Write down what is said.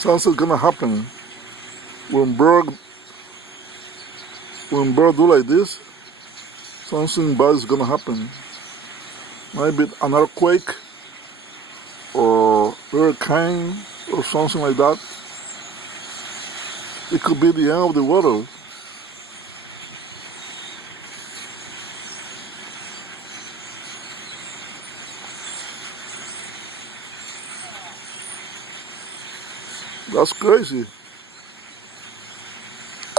Something's gonna happen. When bird do like this, something bad is gonna happen. Maybe an earthquake or hurricane or something like that. It could be the end of the world. That's crazy.